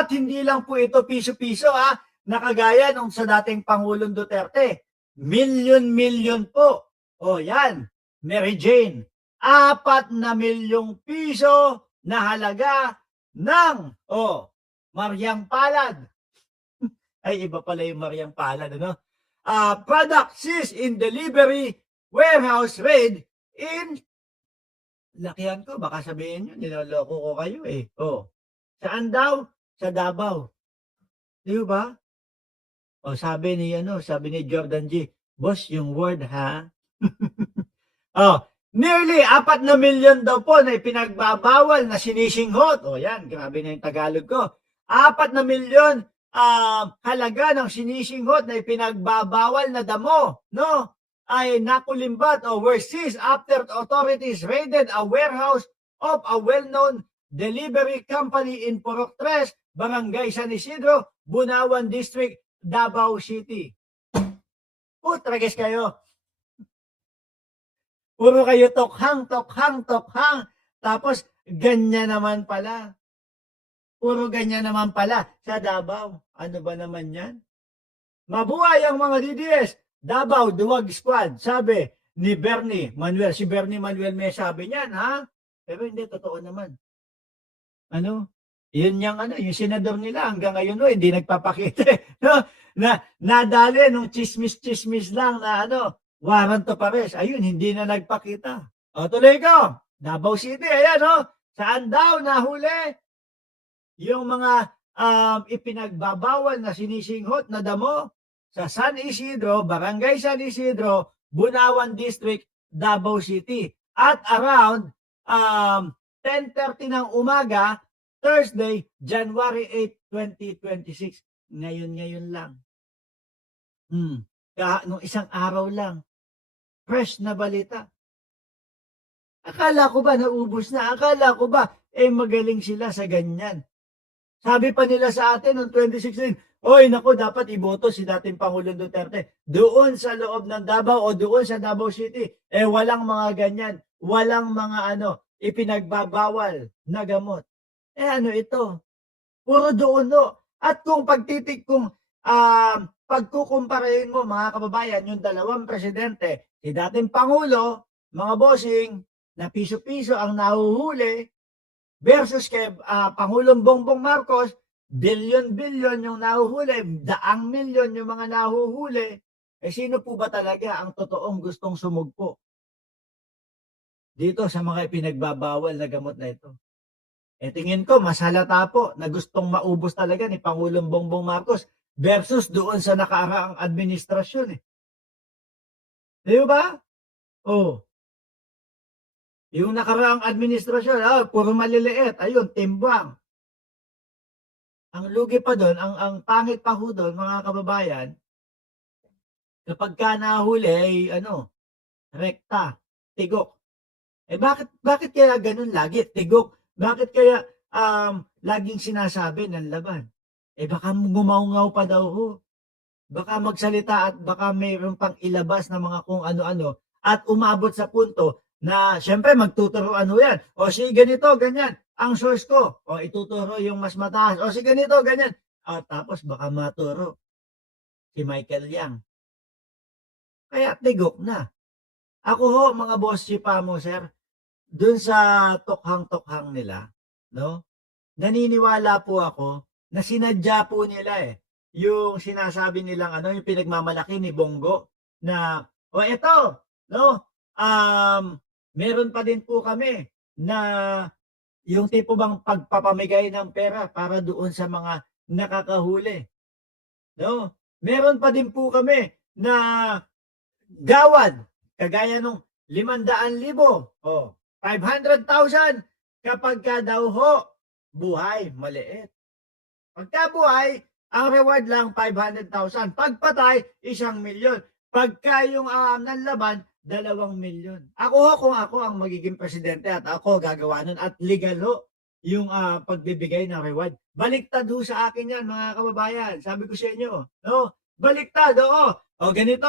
At hindi lang po ito piso-piso nakagaya nung sa dating Pangulong Duterte. Milyon-milyon po. O yan, Mary Jane. 4 na milyong piso na halaga ng Mariang Palad. Ay, iba pala yung Mariang Palad, ano? Product seized in delivery warehouse raid in lakihan ko, baka sabihin nyo, niloloko ko kayo eh. Saan daw? Sa Davao. Di ba? Sabi ni Jordan G, boss, yung word ha? Nearly 4 na milyon daw po na ipinagbabawal na sinisinghot. Yan, grabe na yung Tagalog ko. 4 na milyon halaga ng sinisinghot na ipinagbabawal na damo, no? Ay nakulimbat were seized after authorities raided a warehouse of a well-known delivery company in Purok 3, Barangay San Isidro, Bunawan District, Davao City. Putragis kayo. Puro kayo tokhang. Tapos, ganyan naman pala. Puro ganyan naman pala sa Davao. Ano ba naman yan? Mabuhay ang mga DDS. Davao Duwag Squad. Sabi ni Bernie Manuel. Si Bernie Manuel may sabi niyan, ha? Pero hindi, totoo naman. Yun yung senador nila hanggang ngayon hindi nagpapakita. No? Nadali nung chismis lang na warrant of arrest. Ayun, hindi na nagpakita. Tuloy ko. Davao City, ayan Saan daw nahuli yung mga ipinagbabawal na sinisinghot na damo sa San Isidro, Barangay San Isidro, Bunawan District, Davao City. At around 10:30 ng umaga, Thursday, January 8, 2026. Ngayon lang. Nung isang araw lang. Fresh na balita. Akala ko ba naubos na? Akala ko ba magaling sila sa ganyan? Sabi pa nila sa atin noong 2016, naku, dapat iboto si dating Pangulong Duterte doon sa loob ng Davao o doon sa Davao City. Walang mga ganyan. Walang mga ipinagbabawal na gamot. Ito? Puro doon, At kung pagkukumparahin mo, mga kababayan, yung dalawang presidente, si dating Pangulo, mga bossing, na piso-piso ang nahuhuli versus kay Pangulong Bongbong Marcos, bilyon-bilyon yung nahuhuli, daang milyon yung mga nahuhuli. Sino po ba talaga ang totoong gustong sumugpo dito sa mga ipinagbabawal na gamot na ito? Tingin ko, mas halata po na gustong maubos talaga ni Pangulong Bongbong Marcos versus doon sa nakaraang administrasyon. Di ba? Yung nakaraang administrasyon, puro maliliit. Ayun, timbang. Ang lugi pa doon, ang pangit pa ho doon, mga kababayan, kapag ka nahuli, rekta, tigok. Bakit kaya ganun lagi? Tigok. Bakit kaya laging sinasabi ng laban? Baka gumaw-ngaw pa daw ho. Baka magsalita at baka mayroon pang ilabas na mga kung ano-ano at umabot sa punto na syempre magtuturuan yan. Si ganito, ganyan. Ang source ko. Ituturo yung mas mataas. Si ganito, ganyan. Tapos baka maturo si Michael Yang. Kaya tigok na. Ako ho, mga boss si Pamo, sir, dun sa tokhang-tokhang nila, naniniwala po ako na sinadya po nila yung sinasabi nilang yung pinagmamalaki ni Bongo na eto, meron pa din po kami na yung tipo bang pagpapamigay ng pera para doon sa mga nakakahuli. Meron pa din po kami na gawad kagaya nung 500,000 500,000 kapag ka daw buhay, maliit. Pagka buhay, ang reward lang 500,000. Pagpatay, 1,000,000. Pagka yung nanlaban, 2,000,000. Kung ako ang magiging presidente at ako gagawa nun at legal yung pagbibigay ng reward. Baliktad sa akin yan, mga kababayan. Sabi ko sa inyo, baliktad, ganito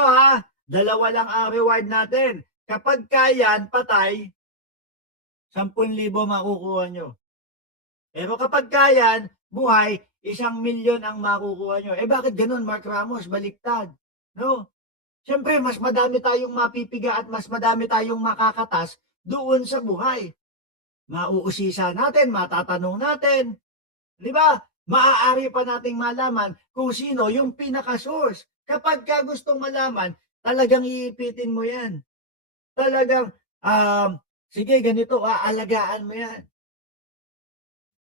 2 lang ang reward natin. Kapag kayan, patay, 10,000 makukuha nyo. Pero kapag kayan, buhay, 1,000,000 ang makukuha nyo. Eh bakit ganun, Mark Ramos? Baliktad. No? Siyempre, mas madami tayong mapipiga at mas madami tayong makakatas doon sa buhay. Mauusisa natin, matatanong natin, di ba? Maaari pa nating malaman kung sino yung pinaka-source. Kapag ka gustong malaman, talagang iipitin mo yan. Talagang, sige, ganito, aalagaan mo yan.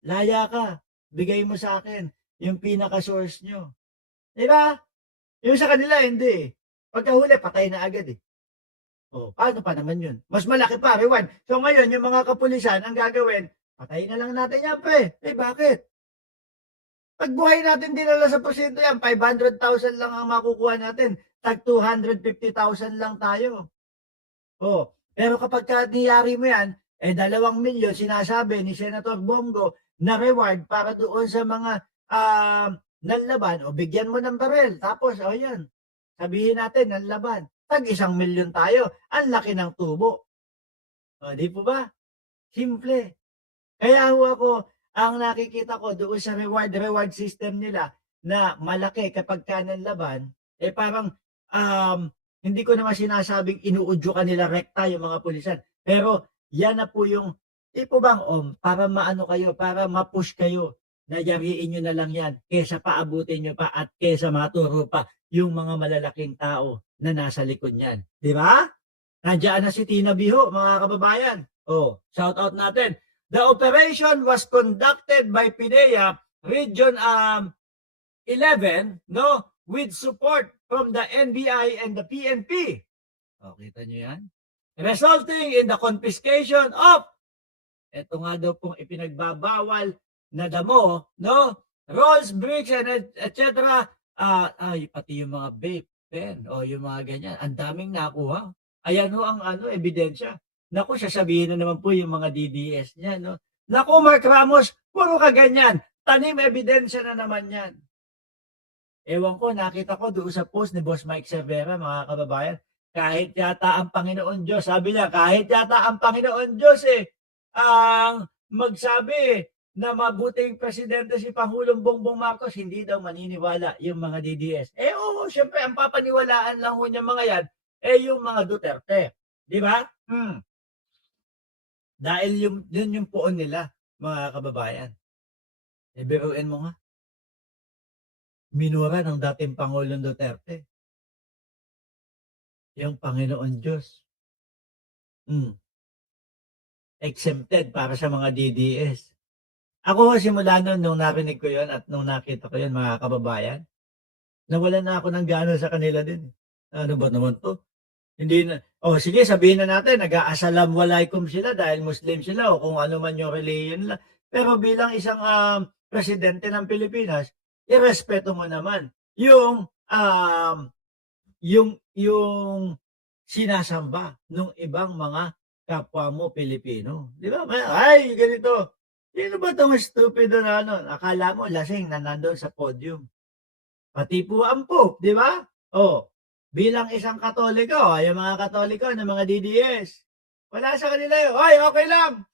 Laya ka, bigay mo sa akin yung pinaka-source nyo. Di ba? Yung sa kanila, hindi. Pagkahuli, patay na agad eh. O, paano pa naman yun? Mas malaki pa, reward. So ngayon, yung mga kapulisan, ang gagawin, patayin na lang natin yan, pre. Eh, bakit? Pagbuhay natin dinala sa porsyento yan, 500,000 lang ang makukuha natin. Tag 250,000 lang tayo. O, pero kapag niyari mo yan, eh 2,000,000 sinasabi ni Senator Bongo na reward para doon sa mga nanlaban, o bigyan mo ng barel. Tapos, o yan, sabihin natin, nanlaban. Tag 1,000,000 tayo. Ang laki ng tubo. O, di po ba? Simple. Kaya ho ako, ang nakikita ko doon sa reward system nila na malaki kapag kanan laban, eh parang hindi ko naman sinasabing inuudyo kanila rekta yung mga pulisan. Pero yan na po yung, po bang para maano kayo, para ma-push kayo, na yariin nyo na lang yan, kesa paabutin nyo pa at kesa maturo pa yung mga malalaking tao na nasa likod niyan. Di ba? Nandiyan na si Tina Biho, mga kababayan. Shout out natin. The operation was conducted by PIDEA Region 11, no, with support from the NBI and the PNP. Kita nyo yan? Resulting in the confiscation of, eto nga daw pong ipinagbabawal na damo, no, rolls, bricks, and etc. Pati yung mga vape pen, yung mga ganyan. Ang daming nakuha. Ayan ho ang ebidensya. Naku, sasabihin na naman po yung mga DDS niya, no? Naku, Mark Ramos, puro ka ganyan. Tanim ebidensya na naman yan. Ewan ko, nakita ko doon sa post ni Boss Mike Cervera, mga kababayan, kahit yata ang Panginoon Diyos, sabi niya, kahit yata ang Panginoon Diyos ang magsabi na mabuting presidente si Pangulong Bongbong Marcos, hindi daw maniniwala yung mga DDS. Oo, syempre, ang papaniwalaan lang ho niya mga yan, yung mga Duterte. Di ba? Dahil yun yung poon nila, mga kababayan. Biruin mo nga. Minura ng dating Pangulong Duterte. Yung Panginoon Diyos. Exempted para sa mga DDS. Ako simula nung narinig ko yun at nung nakita ko yun, mga kababayan, nawalan na ako ng gana sa kanila din. Ano ba naman to? Hindi na, sige, sabihin na natin, nag-aasalamwalaikum sila dahil Muslim sila o kung ano man yung religion nila. Pero bilang isang presidente ng Pilipinas, irespeto mo naman yung sinasamba ng ibang mga kapwa mo Pilipino. Di ba? Ay, ganito. Sino ba itong stupido na akala mo lasing na nandun sa podium. Pati po ang Pope, di ba? Bilang isang Katoliko, yung mga Katoliko ng mga DDS, wala sa kanila yun. Okay lang.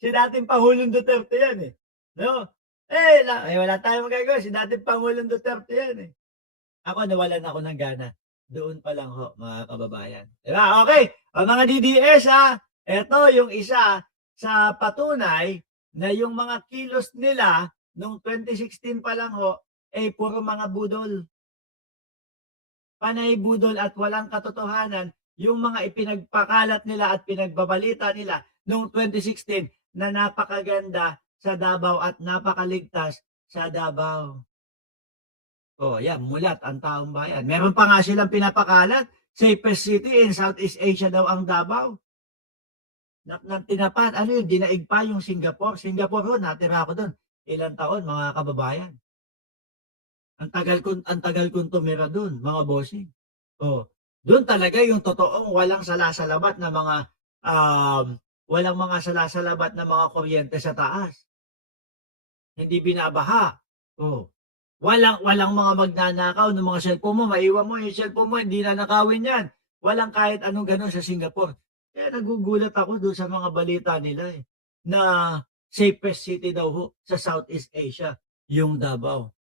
Si dating Pangulong Duterte yan No? Wala tayong magagawa. Si dating Pangulong Duterte yan Ako, nawalan ako ng gana. Doon pa lang ho, mga kababayan. Diba? Okay. Mga DDS ito yung isa sa patunay na yung mga kilos nila noong 2016 pa lang ho, puro mga budol. Panay budol at walang katotohanan yung mga ipinagpakalat nila at pinagbabalita nila noong 2016 na napakaganda sa Davao at napakaligtas sa Davao. Yan, mulat ang taong bayan. Meron pa nga silang pinapakalat, safest city in Southeast Asia daw ang Davao. Tinapat, dinaig pa yung Singapore. Singapore natira ako doon. Ilang taon, mga kababayan. Ang tagal kong tumira doon, mga bossing. Doon talaga yung totoong walang salasalabat na mga walang mga salasalabat na mga kuryente sa taas. Hindi binabaha. Walang mga magnanakaw ng mga cellphone mo, maiwan mo yung cellphone mo, hindi na nakawin yan. Walang kahit anong ganun sa Singapore. Kaya nagugulat ako doon sa mga balita nila na safest city daw ho sa Southeast Asia. yung Davao.